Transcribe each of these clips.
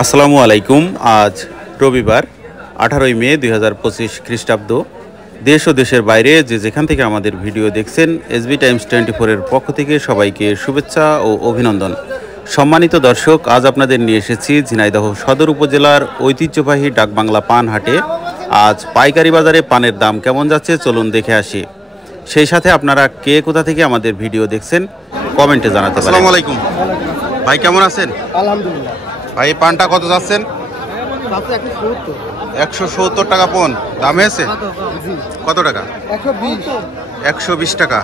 আসসালামু আলাইকুম। আজ রবিবার 18 মে 2025 খ্রিস্টাব্দ। দেশ ও দেশের বাইরে যে যেখান থেকে আমাদের ভিডিও দেখছেন, এসবি টাইমস 24-এর পক্ষ থেকে সবাইকে শুভেচ্ছা ও অভিনন্দন। সম্মানিত দর্শক, আজ আপনাদের নিয়ে এসেছি ঝিনাইদহ সদর উপজেলার ঐতিহ্যবাহী ডাকবাংলা পান হাটে। আজ পাইকারি বাজারে পানের দাম কেমন যাচ্ছে চলুন দেখে আসি। সেই সাথে আপনারা কে কোথা থেকে আমাদের ভিডিও দেখছেন কমেন্টে জানাতে পারেন। আসসালামু আলাইকুম ভাই, কেমন আছেন? আলহামদুলিল্লাহ। ভাই, পানটা কত যাচ্ছেন? 170 টাকা পন। দাম হয়েছে কত টাকা? 120 টাকা।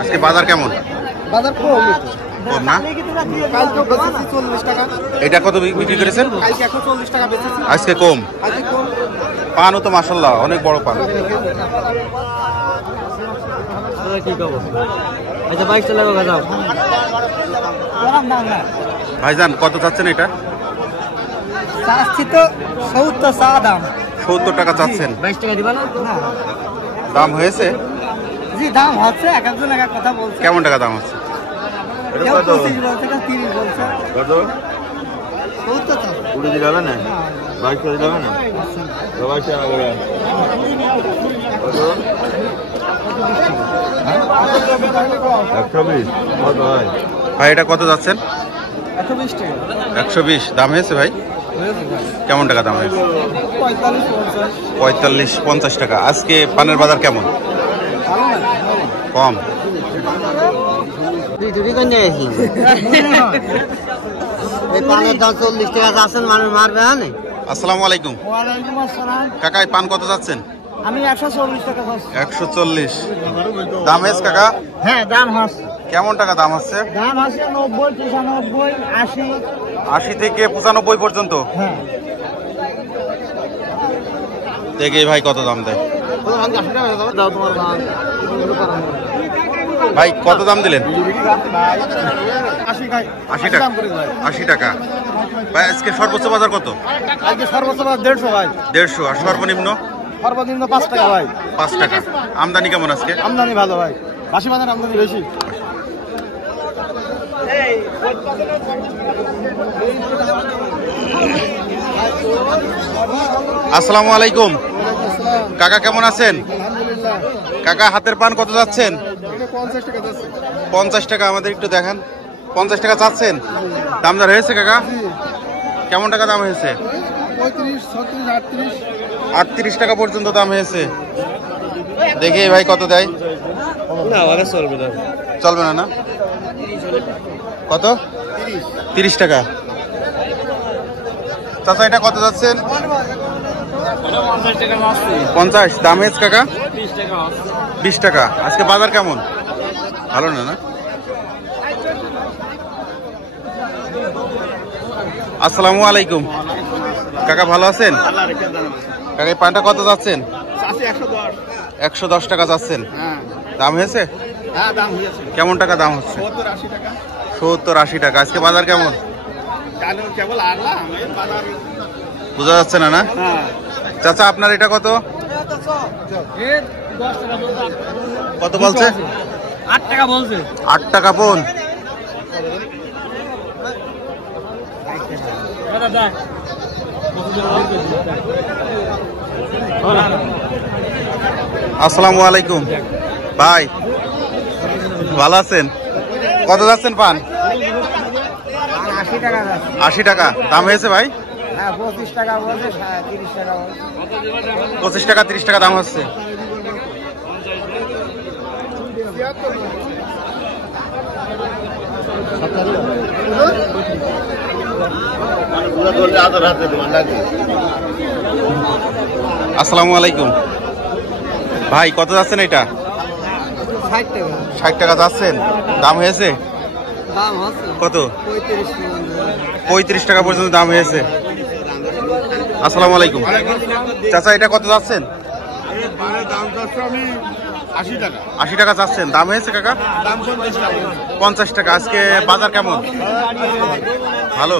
আজকে বাজার কেমন? বাজার কম না? কালকে বেচেছি 40 টাকা। এটা কত বিক্রি করেছেন? কালকে 140 টাকা বেচেছি। আজকে কম। আজকে কম। পানও তো মাশাআল্লাহ অনেক বড় পান। কি কব? আচ্ছা 22 টাকা দাও। ভাইজান, কত চাচ্ছেন এটা? চাচ্ছি তো 70 চা দাম। 70 টাকা চাচ্ছেন। 22 টাকা দিবা না? না। দাম হয়েছে? জি, দাম হচ্ছে, এক একজন এক এক কথা বলছে। কেমন টাকা দাম হচ্ছে? কেউ 25 বলছে, কেউ 30 বলছে। কত? 70 টাকা। 20 দিকে হবে না? 22 করে যাবে না? 22 টাকা করে। কত? 120 কত হয়? ভাই, এটা কত যাচ্ছেন? 120 টাকা। 120 দাম হয়েছে ভাই? কেমন টাকা দাম হয়েছে? 45-50 টাকা। আজকে পানের বাজার কেমন? কম। আসসালামু আলাইকুম কাকা, পান কত যাচ্ছেন? আমি 140 টাকা পাচ্ছি। 140 দাম হয়েছে কাকা? হ্যাঁ, দাম হচ্ছে। কেমন টাকা দাম হচ্ছে? দাম আছে 90, 95, 80। 80 থেকে 95 পর্যন্ত। হ্যাঁ। দেখে ভাই কত দাম দেয়। দাও তোমার দাম। ভাই, কত দাম দিলেন? 80 টাকা। 80 টাকা। ভাই, আজকে সর্বোচ্চ বাজার কত? আজকে সর্বোচ্চ 150 ভাই। 150। আর সর্বনিম্ন? সর্বনিম্ন 5 টাকা ভাই। 5 টাকা। আমদানি কেমন আজকে? আমদানি ভালো ভাই। বাসি বাজার আমদানি বেশি। আসসালামু আলাইকুম কাকা, কেমন আছেন? কাকা, হাতের পান কত যাচ্ছেন? 50 টাকা। আমাদের একটু দেখান। 50 টাকা চাচ্ছেন? দাম দর হয়েছে কাকা? কেমন টাকা দাম হয়েছে? 35, 36, 38। 38 টাকা পর্যন্ত দাম হয়েছে। দেখি ভাই কত দেয়। চলবে না? না কত? 30 টাকা। চাচা, এটা কত যাচ্ছেন? 50 দাম হয়েছে কাকা? 20 টাকা। আজকে বাজার কেমন? ভালো না? না? আসসালামু আলাইকুম কাকা, ভালো আছেন? কাকা, এই পানটা কত যাচ্ছেন? 110 টাকা যাচ্ছেন। দাম হয়েছে? কেমন টাকা দাম হচ্ছে? 70-80 টাকা। আজকে বাজার কেমন? বোঝা যাচ্ছে না? না চাচা, আপনার এটা কত? কত বলছে? 8 টাকা বলছে। 8 টাকা পন। আসসালামু আলাইকুম ভাই, ভালো আছেন? কত যাচ্ছেন পান? 80 টাকা। 80 টাকা। দাম হয়েছে ভাই? হ্যাঁ, 25 টাকা বলছে, 30 টাকা বলছে। 25 টাকা 30 টাকা দাম হচ্ছে। আসসালামু আলাইকুম ভাই, কত যাচ্ছেন এটা? 60 টাকা। 60 টাকা যাচ্ছেন। দাম হয়েছে দাম হচ্ছে কত? 35 টাকা পর্যন্ত দাম হয়েছে। আসসালামু আলাইকুম চাচা, এটা কত যাচ্ছেন? 80 টাকা যাচ্ছেন। দাম হয়েছে কাকা? 50 টাকা। আজকে বাজার কেমন? ভালো।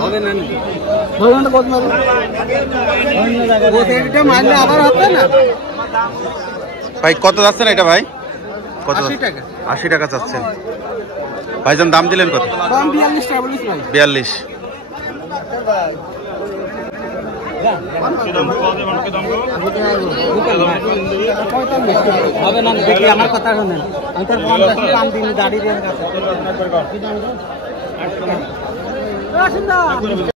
হবে না ধরুন কত মারলে আবার হবে না। ভাই কত যাচ্ছেন এটা ভাই? কত? 80 টাকা। 80 টাকা চাচ্ছেন। ভাইজান দাম দিলেন কত? দাম 42 টাকা বলিস ভাই। 42। হবে না দেখি আমার কথা শুনেন, আমি তার 50 দাম দিন দাঁড়িয়ে দিয়ে